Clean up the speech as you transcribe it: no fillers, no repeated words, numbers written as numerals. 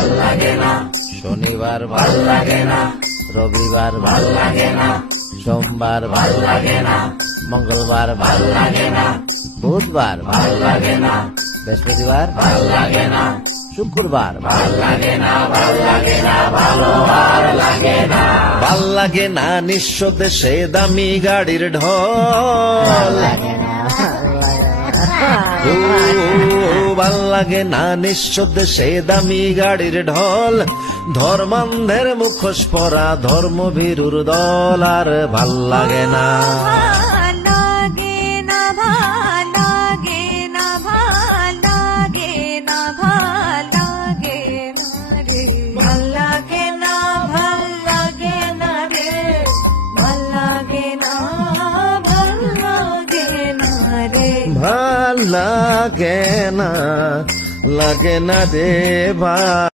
ভাল লাগে না, শনিবার ভাল লাগে না, রবিবার ভাল লাগে না, সোমবার ভাল লাগে না, মঙ্গলবার ভাল লাগে না, বুধবার ভাল লাগে না, বৃহস্পতিবার ভাল লাগে না, শুক্রবার ভাল লাগে না, ভাল লাগে না, ভালো আর লাগে না। ভাল লাগে না নিঃস্ব দেশে দামি গাড়ির ঢল, ভাল লাগে না নিঃস্ব দেশে দামি গাড়ির ঢল, ধর্মান্ধের মুখোশ পরা ধর্মভীরুর দল, আর ভাল লাগে না। ভাল লাগে না, লাগে না রে ভাই।